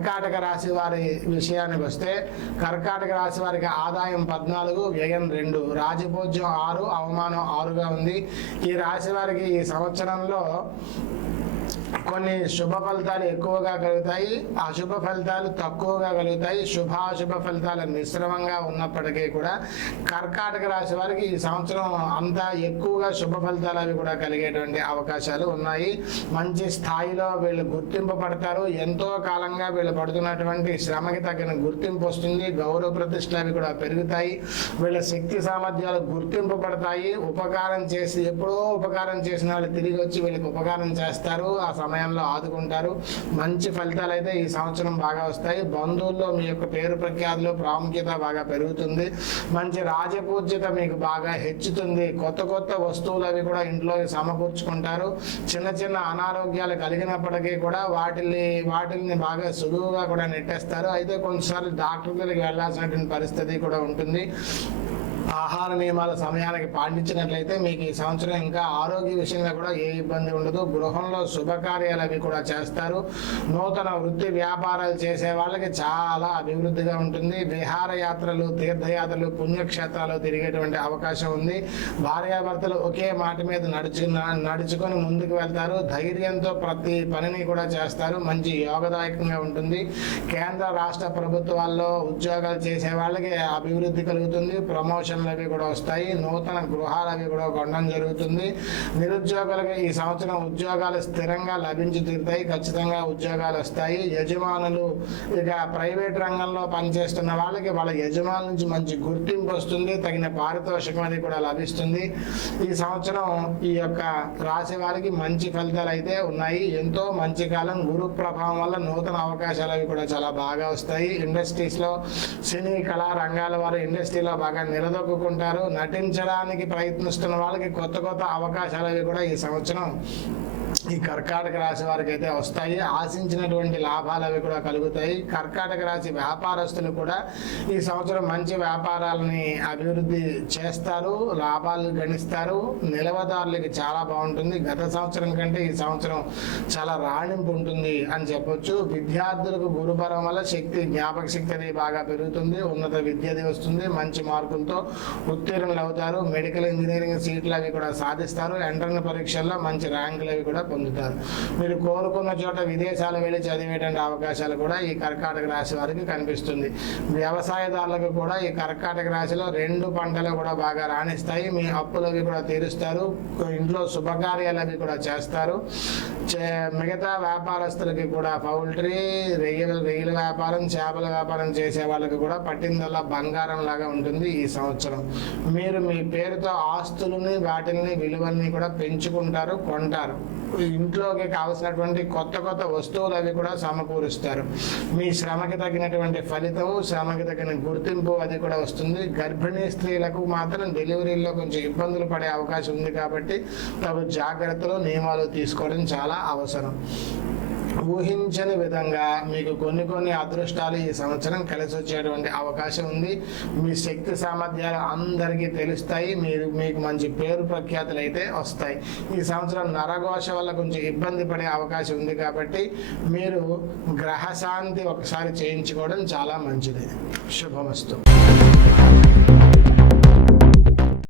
కర్కాటక రాశి వారి విషయానికి వస్తే కర్కాటక రాశి వారికి ఆదాయం పద్నాలుగు వ్యయం రెండు. రాజభోజ్యం ఆరు అవమానం ఆరుగా ఉంది. ఈ రాశి వారికి ఈ సంవత్సరంలో కొన్ని శుభ ఫలితాలు ఎక్కువగా కలుగుతాయి అశుభ ఫలితాలు తక్కువగా కలుగుతాయి. శుభాశుభ ఫలితాలు మిశ్రమంగా ఉన్నప్పటికీ కూడా కర్కాటక రాశి వారికి ఈ సంవత్సరం అంతా ఎక్కువగా శుభ ఫలితాలు అవి కూడా కలిగేటువంటి అవకాశాలు ఉన్నాయి. మంచి స్థాయిలో వీళ్ళు గుర్తింపు పడతారు. ఎంతో కాలంగా వీళ్ళు పడుతున్నటువంటి శ్రమకి తగిన గుర్తింపు వస్తుంది. గౌరవ ప్రతిష్టలు అవి కూడా పెరుగుతాయి. వీళ్ళ శక్తి సామర్థ్యాలు గుర్తింపు పడతాయి. ఉపకారం చేసి ఎప్పుడో ఉపకారం చేసిన వాళ్ళు తిరిగి వచ్చి వీళ్ళకి ఉపకారం చేస్తారు. ఆ సమయంలో ఆదుకుంటారు. మంచి ఫలితాలు అయితే ఈ సంవత్సరం బాగా వస్తాయి. బంధువుల్లో మీ యొక్క పేరు ప్రఖ్యాతులు ప్రాముఖ్యత బాగా పెరుగుతుంది. మంచి రాజపూజ్యత మీకు బాగా హెచ్చుతుంది. కొత్త కొత్త వస్తువులు అవి కూడా ఇంట్లో సమకూర్చుకుంటారు. చిన్న చిన్న అనారోగ్యాలు కలిగినప్పటికీ కూడా వాటిని వాటిని బాగా సులువుగా కూడా నెట్టేస్తారు. అయితే కొన్నిసార్లు డాక్టర్ దగ్గరికి వెళ్ళాల్సినటువంటి పరిస్థితి కూడా ఉంటుంది. ఆహార నియమాల సమయానికి పాటించినట్లయితే మీకు ఈ సంవత్సరం ఇంకా ఆరోగ్య విషయంలో కూడా ఏ ఇబ్బంది ఉండదు. గృహంలో శుభకార్యాలు అవి కూడా చేస్తారు. నూతన వృత్తి వ్యాపారాలు చేసే వాళ్ళకి చాలా అభివృద్ధిగా ఉంటుంది. విహారయాత్రలు తీర్థయాత్రలు పుణ్యక్షేత్రాలు తిరిగేటువంటి అవకాశం ఉంది. భార్యాభర్తలు ఒకే మాట మీద నడుచు నడుచుకొని ముందుకు వెళ్తారు. ధైర్యంతో ప్రతి పనిని కూడా చేస్తారు. మంచి యోగదాయకంగా ఉంటుంది. కేంద్ర రాష్ట్ర ప్రభుత్వాల్లో ఉద్యోగాలు చేసే వాళ్ళకి అభివృద్ధి కలుగుతుంది. ప్రమోషన్ పెన్షన్లు అవి కూడా వస్తాయి. నూతన గృహాలు అవి కూడా కొనడం జరుగుతుంది. నిరుద్యోగులకు ఈ సంవత్సరం ఉద్యోగాలు స్థిరంగా లభించి తీరుతాయి. ఖచ్చితంగా ఉద్యోగాలు వస్తాయి. యజమానులు ఇక ప్రైవేట్ రంగంలో పనిచేస్తున్న వాళ్ళకి వాళ్ళ యజమానుల నుంచి మంచి గుర్తింపు వస్తుంది. తగిన పారితోషికం అది కూడా లభిస్తుంది. ఈ సంవత్సరం ఈ యొక్క రాశి వారికి మంచి ఫలితాలు అయితే ఉన్నాయి. ఎంతో మంచి కాలం. గురు ప్రభావం వల్ల నూతన అవకాశాలు అవి కూడా చాలా బాగా వస్తాయి. ఇండస్ట్రీస్లో సినీ కళా రంగాల వారు ఇండస్ట్రీలో బాగా నిలదొక్కుంటారు నటించడానికి ప్రయత్నిస్తున్న వాళ్ళకి కొత్త కొత్త అవకాశాలు అవి కూడా ఈ సంవత్సరం ఈ కర్కాటక రాశి వారికి అయితే వస్తాయి. ఆశించినటువంటి లాభాలు అవి కూడా కలుగుతాయి. కర్కాటక రాశి వ్యాపారస్తులు కూడా ఈ సంవత్సరం మంచి వ్యాపారాలని అభివృద్ధి చేస్తారు. లాభాలు గణిస్తారు. నిలవదారులకి చాలా బాగుంటుంది. గత సంవత్సరం కంటే ఈ సంవత్సరం చాలా రాణింపు ఉంటుంది అని చెప్పొచ్చు. విద్యార్థులకు గురుపరం వల్ల శక్తి జ్ఞాపక శక్తి అనేది బాగా పెరుగుతుంది. ఉన్నత విద్య అది వస్తుంది. మంచి మార్కులతో ఉత్తీర్ణులు అవుతారు మెడికల్ ఇంజనీరింగ్ సీట్లు అవి కూడా సాధిస్తారు. ఎంట్రన్స్ పరీక్షల్లో మంచి ర్యాంకులు అవి కూడా పొందుతారు. మీరు కోరుకున్న చోట విదేశాలు వెళ్ళి చదివేటువంటి అవకాశాలు కూడా ఈ కర్కాటక రాశి వారికి కనిపిస్తుంది. వ్యవసాయదారులకు కూడా ఈ కర్కాటక రాశిలో రెండు పంటలు కూడా బాగా రాణిస్తాయి. మీ అప్పులవి కూడా తీరుస్తారు. ఇంట్లో శుభకార్యాలు అవి కూడా చేస్తారు. చే- మిగతా వ్యాపారస్తులకి కూడా పౌల్ట్రీ రొయ్యల రొయ్యల వ్యాపారం చేపల వ్యాపారం చేసే వాళ్ళకి కూడా పట్టిందల్లా బంగారం లాగా ఉంటుంది ఈ సంవత్సరం. మీరు మీ పేరుతో ఆస్తులని వాటిని విలువల్ని కూడా పెంచుకుంటారు కొంటారు. ఇంట్లోకి కావలసినటువంటి కొత్త కొత్త వస్తువులు అవి కూడా సమకూరుస్తారు. మీ శ్రమకి తగినటువంటి ఫలితము శ్రమకి తగిన గుర్తింపు అది కూడా వస్తుంది. గర్భిణీ స్త్రీలకు మాత్రం డెలివరీలో కొంచెం ఇబ్బందులు పడే అవకాశం ఉంది కాబట్టి తగు జాగ్రత్తలు నియమాలు తీసుకోవడం చాలా అవసరం. ఊహించని విధంగా మీకు కొన్ని కొన్ని అదృష్టాలు ఈ సంవత్సరం కలిసి వచ్చేటువంటి అవకాశం ఉంది. మీ శక్తి సామర్థ్యాలు అందరికీ తెలుస్తాయి. మీరు మీకు మంచి పేరు ప్రఖ్యాతులు అయితే వస్తాయి. ఈ సంవత్సరం నరఘోష వల్ల కొంచెం ఇబ్బంది పడే అవకాశం ఉంది కాబట్టి మీరు గ్రహశాంతి ఒకసారి చేయించుకోవడం చాలా మంచిది. శుభమస్తు.